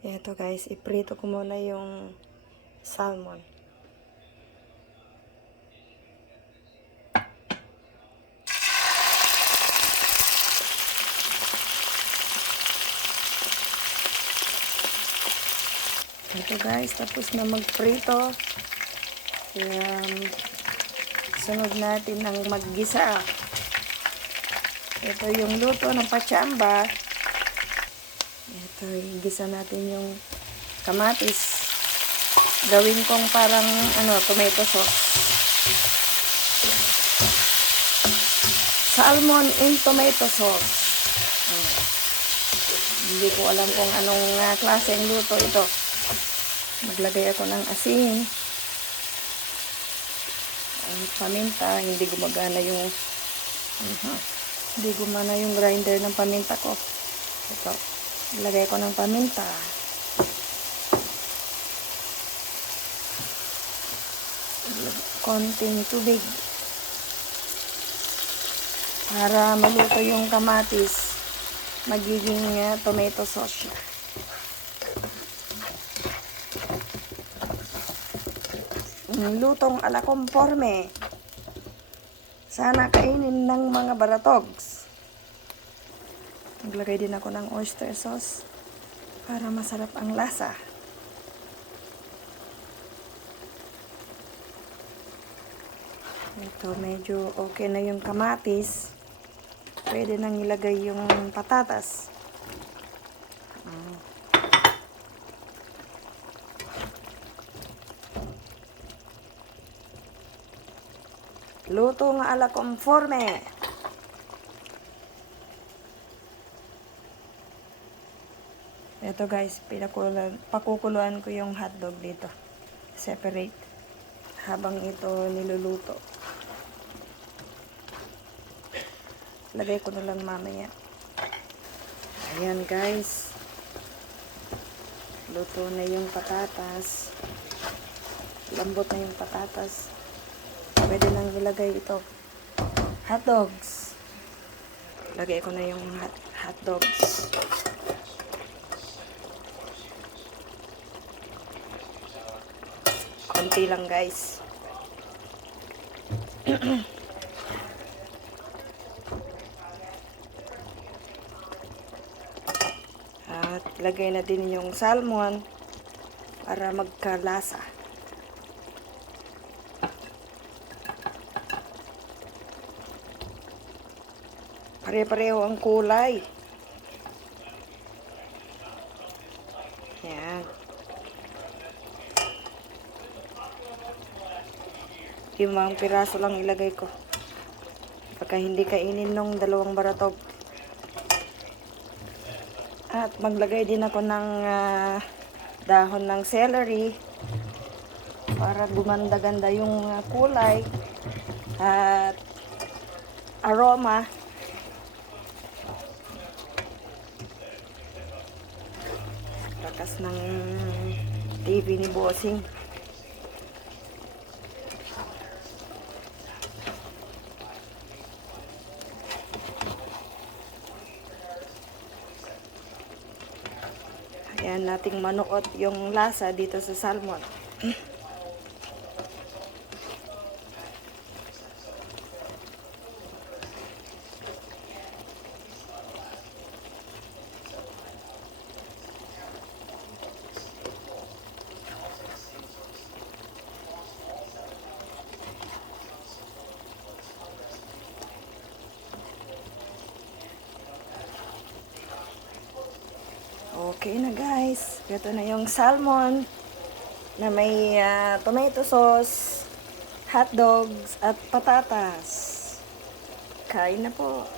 Eto guys, iprito ko muna yung salmon. Ito guys, tapos na magprito. Sunod natin ang maggisa. Ito yung luto ng pachamba. Ito, igisa natin yung kamatis. Gawin kong parang tomato sauce. Salmon in tomato sauce. Hindi ko alam kung anong klaseng luto ito. Maglagay ako ng asin. Paminta, hindi gumagana yung grinder ng paminta ko. Ito, ilagay ko ng paminta. Konting tubig para maluto yung kamatis, magiging tomato sauce siya. Lutong ala conforme. Sana kainin ng mga baratogs. Naglagay din ako ng oyster sauce para masarap ang lasa. Ito, medyo okay na yung kamatis. Pwede nang ilagay yung patatas. Luto nga ala conforme. Ito guys, pakukuluan ko yung hotdog dito. Separate. Habang ito niluluto. Lagay ko na lang mamaya. Ayan guys. Luto na yung patatas. Lambot na yung patatas. Pwede nang ilagay ito. Hotdogs. Lagay ko na yung hotdogs. Konti lang guys. At lagay na din yung salmon para magkalasa. Pare-pareho ang kulay. Yan. Limang piraso lang ilagay ko. Pagka hindi kainin nung dalawang baratog. At maglagay din ako ng dahon ng celery para gumanda-ganda yung kulay at aroma. Lakas ng TV ni Bossing. Ayan, nating manuot yung lasa dito sa salmon. Okay na guys. Ito na yung salmon na may tomato sauce, hot dogs, at patatas. Kain na po.